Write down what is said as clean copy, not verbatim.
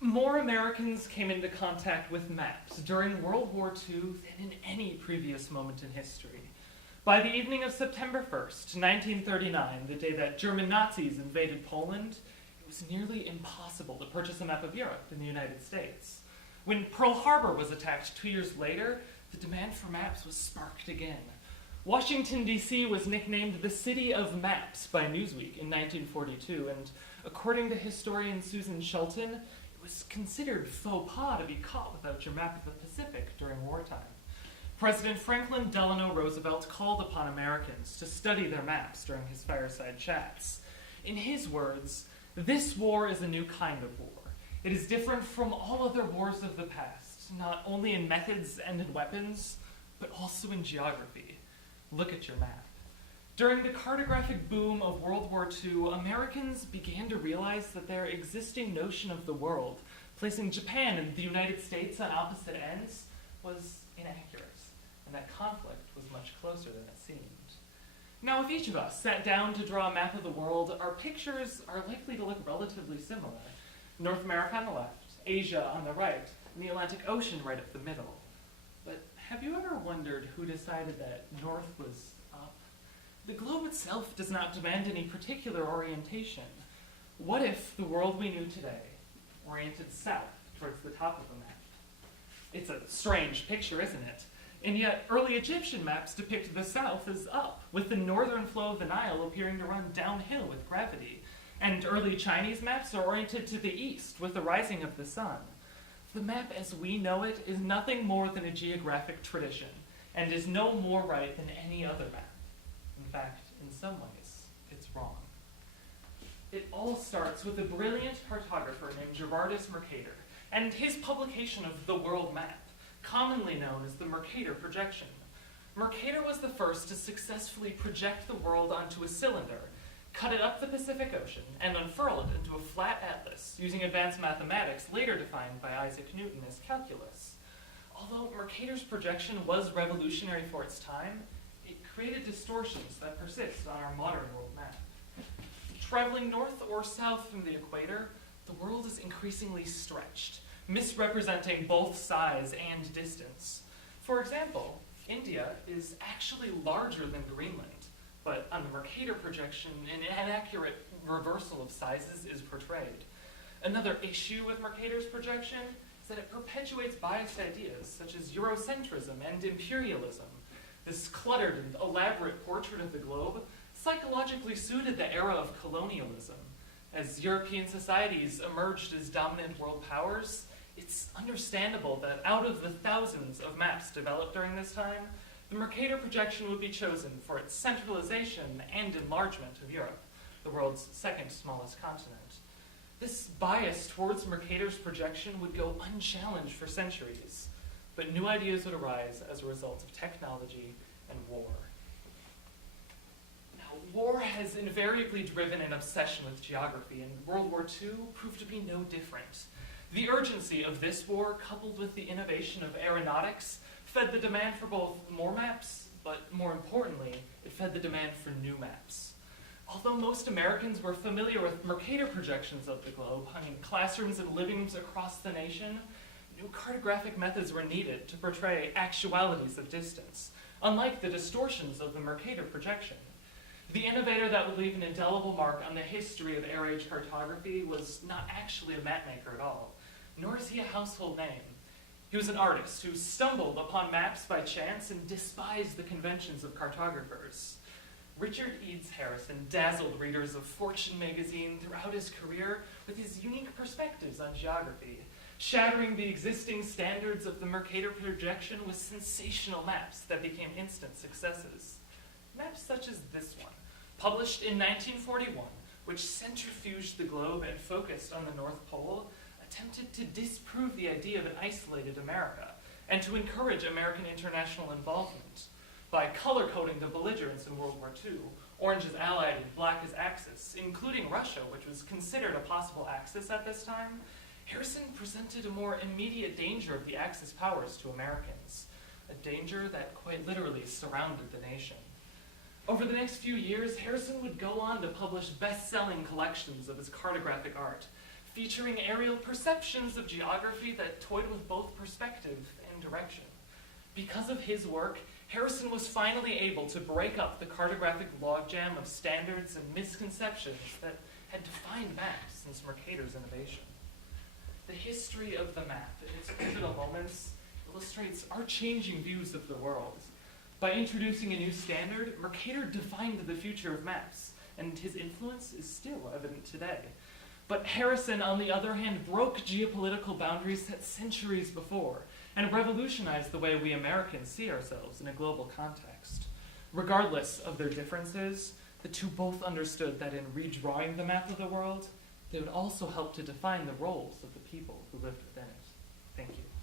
More Americans came into contact with maps during World War II than in any previous moment in history. By the evening of September 1st, 1939, the day that German Nazis invaded Poland, it was nearly impossible to purchase a map of Europe in the United States. When Pearl Harbor was attacked 2 years later, the demand for maps was sparked again. Washington, D.C. was nicknamed the City of Maps by Newsweek in 1942, and according to historian Susan Shelton, it was considered faux pas to be caught without your map of the Pacific during wartime. President Franklin Delano Roosevelt called upon Americans to study their maps during his fireside chats. In his words, "This war is a new kind of war. It is different from all other wars of the past, not only in methods and in weapons, but also in geography. Look at your map." During the cartographic boom of World War II, Americans began to realize that their existing notion of the world, placing Japan and the United States on opposite ends, was inaccurate, and that conflict was much closer than it seemed. Now, if each of us sat down to draw a map of the world, our pictures are likely to look relatively similar. North America on the left, Asia on the right, and the Atlantic Ocean right up the middle. But have you ever wondered who decided that north was up? The globe itself does not demand any particular orientation. What if the world we knew today oriented south towards the top of the map? It's a strange picture, isn't it? And yet, early Egyptian maps depict the south as up, with the northern flow of the Nile appearing to run downhill with gravity. And early Chinese maps are oriented to the east, with the rising of the sun. The map as we know it is nothing more than a geographic tradition, and is no more right than any other map. In fact, in some ways, it's wrong. It all starts with a brilliant cartographer named Gerardus Mercator, and his publication of the world map, commonly known as the Mercator Projection. Mercator was the first to successfully project the world onto a cylinder, cut it up the Pacific Ocean, and unfurl it into a flat atlas using advanced mathematics later defined by Isaac Newton as calculus. Although Mercator's projection was revolutionary for its time, it created distortions that persist on our modern world map. Traveling north or south from the equator, the world is increasingly stretched, misrepresenting both size and distance. For example, India is actually larger than Greenland, but on the Mercator projection, an inaccurate reversal of sizes is portrayed. Another issue with Mercator's projection is that it perpetuates biased ideas such as Eurocentrism and imperialism. This cluttered and elaborate portrait of the globe psychologically suited the era of colonialism. As European societies emerged as dominant world powers, it's understandable that out of the thousands of maps developed during this time, the Mercator projection would be chosen for its centralization and enlargement of Europe, the world's second smallest continent. This bias towards Mercator's projection would go unchallenged for centuries, but new ideas would arise as a result of technology and war. Now, war has invariably driven an obsession with geography, and World War II proved to be no different. The urgency of this war, coupled with the innovation of aeronautics, fed the demand for both more maps, but more importantly, it fed the demand for new maps. Although most Americans were familiar with Mercator projections of the globe hung in classrooms and living rooms across the nation, new cartographic methods were needed to portray actualities of distance, unlike the distortions of the Mercator projection. The innovator that would leave an indelible mark on the history of air-age cartography was not actually a mapmaker at all, nor is he a household name. He was an artist who stumbled upon maps by chance and despised the conventions of cartographers. Richard Eads Harrison dazzled readers of Fortune magazine throughout his career with his unique perspectives on geography, shattering the existing standards of the Mercator projection with sensational maps that became instant successes. Maps such as this one, published in 1941, which centrifuged the globe and focused on the North Pole, attempted to disprove the idea of an isolated America and to encourage American international involvement. By color-coding the belligerents in World War II, orange as allied and black as Axis, including Russia, which was considered a possible Axis at this time, Harrison presented a more immediate danger of the Axis powers to Americans, a danger that quite literally surrounded the nation. Over the next few years, Harrison would go on to publish best-selling collections of his cartographic art, featuring aerial perceptions of geography that toyed with both perspective and direction. Because of his work, Harrison was finally able to break up the cartographic logjam of standards and misconceptions that had defined maps since Mercator's innovation. The history of the map and its pivotal moments illustrates our changing views of the world. By introducing a new standard, Mercator defined the future of maps, and his influence is still evident today. But Harrison, on the other hand, broke geopolitical boundaries set centuries before, and revolutionized the way we Americans see ourselves in a global context. Regardless of their differences, the two both understood that in redrawing the map of the world, they would also help to define the roles of the people who lived within it. Thank you.